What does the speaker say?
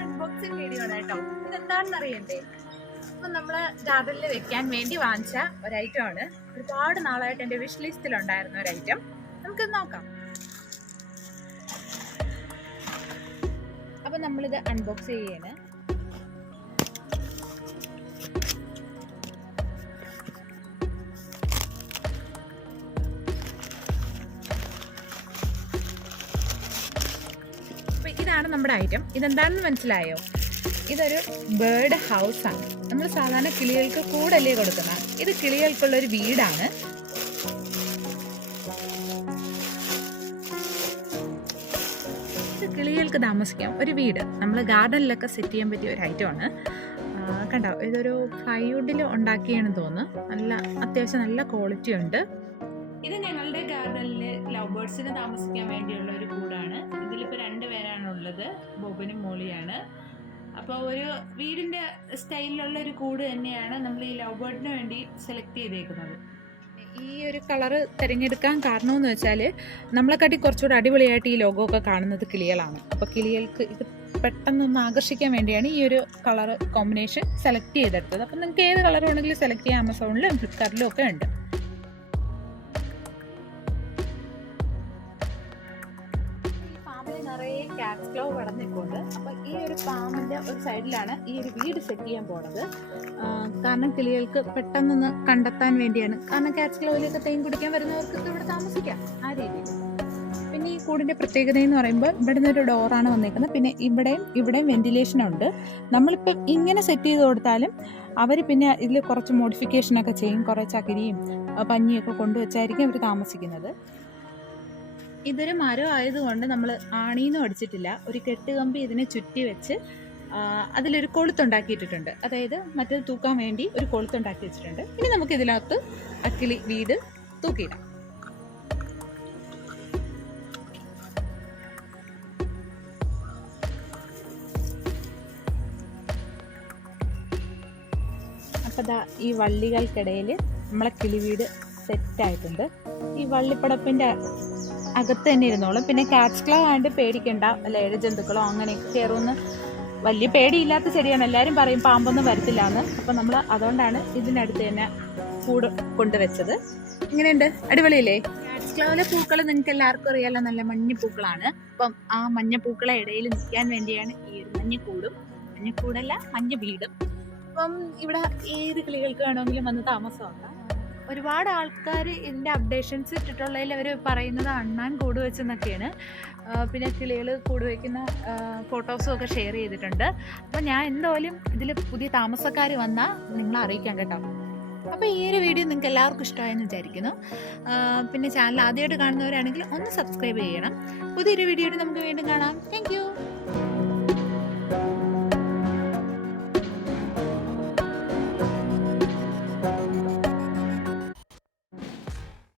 Unboxing video ആണ് കേട്ടോ. ഇതെന്താണെന്ന് അറിയണ്ടേ? അപ്പൊ നമ്മള് ഗാർഡനിൽ വെക്കാൻ വേണ്ടി വാങ്ങിച്ച ഒരു ഐറ്റം ആണ്. ഒരുപാട് നാളായിട്ട് എന്റെ വിഷ് ലിസ്റ്റിൽ ഉണ്ടായിരുന്ന ഒരു ഐറ്റം. നമുക്കിത് നോക്കാം. അപ്പൊ നമ്മളിത് അൺബോക്സ് ചെയ്യാണ്. ഇതാണ് നമ്മുടെ ഐറ്റം. ഇതെന്താണെന്ന് മനസ്സിലായോ? ഇതൊരു ബേർഡ് ഹൗസ് ആണ്. നമ്മൾ സാധാരണ കിളികൾക്ക് കൂടല്ലേ കൊടുക്കുന്ന, ഇത് കിളികൾക്കുള്ളൊരു വീടാണ്. ഇത് കിളികൾക്ക് താമസിക്കാം ഒരു വീട്. നമ്മൾ ഗാർഡനിലൊക്കെ സെറ്റ് ചെയ്യാൻ പറ്റിയ ഒരു ഐറ്റമാണ്. കണ്ടോ, ഇതൊരു പ്ലൈവുഡിൽ ഉണ്ടാക്കിയാണെന്ന് തോന്നുന്നു. നല്ല അത്യാവശ്യം നല്ല ക്വാളിറ്റി ഉണ്ട്. ഇത് ഞങ്ങളുടെ ഗാർഡനിൽ ലവ് ബേർഡ്സിന് താമസിക്കാൻ വേണ്ടിയുള്ള ഒരു കൂടാണ്. ഇതിലിപ്പോൾ 2 പേരാണുള്ളത്, ബോബനും മോളിയാണ്. അപ്പോൾ ഒരു വീടിൻ്റെ സ്റ്റൈലിലുള്ള ഒരു കൂട് തന്നെയാണ് നമ്മൾ ഈ ലവ് ബേർഡിന് വേണ്ടി സെലക്ട് ചെയ്തേക്കുന്നത്. ഈ ഒരു കളറ് തിരഞ്ഞെടുക്കാൻ കാരണമെന്ന് വെച്ചാൽ നമ്മളെക്കാട്ടി കുറച്ചുകൂടെ അടിപൊളിയായിട്ട് ഈ ലോഗോ ഒക്കെ കാണുന്നത് കിളികളാണ്. അപ്പോൾ കിളികൾക്ക് ഇത് പെട്ടെന്നൊന്ന് ആകർഷിക്കാൻ വേണ്ടിയാണ് ഈ ഒരു കളർ കോമ്പിനേഷൻ സെലക്ട് ചെയ്തെടുത്തത്. അപ്പം നിങ്ങൾക്ക് ഏത് കളർ വേണമെങ്കിലും സെലക്ട് ചെയ്യാം. ആമസോണിലും ഫ്ലിപ്കാർട്ടിലും ഒക്കെ ഉണ്ട്. നിറയെ കാറ്റ്സ് ക്ലോ വളർന്നിട്ടുണ്ട്. അപ്പോൾ ഈ ഒരു ഫാമിൻ്റെ ഒരു സൈഡിലാണ് ഈ ഒരു വീട് സെറ്റ് ചെയ്യാൻ പോണത്. കാരണം കിളികൾക്ക് പെട്ടെന്നൊന്ന് കണ്ടെത്താൻ വേണ്ടിയാണ്. കാരണം കാറ്റ്സ് ക്ലോയിലൊക്കെ തേൻ കുടിക്കാൻ വരുന്നവർക്ക് ഇവിടെ താമസിക്കാം ആ രീതിയിൽ. പിന്നെ ഈ കൂടിൻ്റെ പ്രത്യേകത എന്ന് പറയുമ്പോൾ ഇവിടെ നിന്നൊരു ഡോറാണ് വന്നേക്കുന്നത്. പിന്നെ ഇവിടെയും വെന്റിലേഷൻ ഉണ്ട്. നമ്മളിപ്പം ഇങ്ങനെ സെറ്റ് ചെയ്ത് കൊടുത്താലും അവർ പിന്നെ ഇതിൽ കുറച്ച് മോഡിഫിക്കേഷനൊക്കെ ചെയ്യും. കുറേ ചകിരിയും പഞ്ഞിയൊക്കെ കൊണ്ടുവച്ചായിരിക്കും അവർ താമസിക്കുന്നത്. ഇതൊരു മരം ആയതുകൊണ്ട് നമ്മൾ ആണിയൊന്നും അടിച്ചിട്ടില്ല. ഒരു കെട്ടുകമ്പി ഇതിനെ ചുറ്റി വെച്ച് അതിലൊരു കൊളുത്തുണ്ടാക്കിയിട്ടുണ്ട്. അതായത് മറ്റേത് തൂക്കാൻ വേണ്ടി ഒരു കൊളുത്തുണ്ടാക്കി വെച്ചിട്ടുണ്ട്. ഇനി നമുക്ക് ഇതിനകത്ത് അക്കിളി വീട് തൂക്കിയിടാം. അപ്പോൾ ദാ ഈ വള്ളികൾക്കിടയിൽ നമ്മളെ കിളിവീട് സെറ്റായിട്ടുണ്ട്. ഈ വള്ളിപ്പടപ്പിൻ്റെ അകത്ത് തന്നെ ഇരുന്നോളും. പിന്നെ കാറ്റ്സ് ക്ലോ ആയതുകൊണ്ട് പേടിക്കണ്ട, അല്ല ഇഴജന്തുക്കളോ അങ്ങനെയൊക്കെ കയറുമെന്ന് വലിയ പേടിയില്ലാത്ത ചെടിയാണ്. എല്ലാവരും പറയും പാമ്പൊന്നും വരത്തില്ല എന്ന്. അപ്പം നമ്മൾ അതുകൊണ്ടാണ് ഇതിനടുത്ത് തന്നെ കൂട് കൊണ്ടുവച്ചത്. ഇങ്ങനെയുണ്ട്, അടിപൊളിയല്ലേ? കാറ്റ്സ് ക്ലോയിലെ പൂക്കൾ നിങ്ങൾക്ക് എല്ലാവർക്കും അറിയാലോ, നല്ല മഞ്ഞപ്പൂക്കളാണ്. അപ്പം ആ മഞ്ഞപ്പൂക്കളെ ഇടയിൽ നിൽക്കാൻ വേണ്ടിയാണ് ഈ ഒരു മഞ്ഞക്കൂടല്ല മഞ്ഞ വീടും. അപ്പം ഇവിടെ ഏത് കിളികൾക്ക് വേണമെങ്കിലും വന്ന് താമസമാക്കാം. ഒരുപാട് ആൾക്കാർ ഇതിൻ്റെ അപ്ഡേഷൻസ് ഇട്ടിട്ടുള്ളതിൽ അവർ പറയുന്നത് അണ്ണാൻ കൂട് വെച്ചെന്നൊക്കെയാണ്. പിന്നെ കിളികൾ കൂട് വയ്ക്കുന്ന ഫോട്ടോസും ഒക്കെ ഷെയർ ചെയ്തിട്ടുണ്ട്. അപ്പോൾ ഞാൻ എന്തായാലും ഇതിൽ പുതിയ താമസക്കാർ വന്നാൽ നിങ്ങളെ അറിയിക്കാം കേട്ടോ. അപ്പോൾ ഈ ഒരു വീഡിയോ നിങ്ങൾക്ക് എല്ലാവർക്കും ഇഷ്ടമായെന്ന് വിചാരിക്കുന്നു. പിന്നെ ചാനൽ ആദ്യമായിട്ട് കാണുന്നവരാണെങ്കിൽ ഒന്ന് സബ്സ്ക്രൈബ് ചെയ്യണം. പുതിയൊരു വീഡിയോയിൽ നമുക്ക് വീണ്ടും കാണാം. Thank you.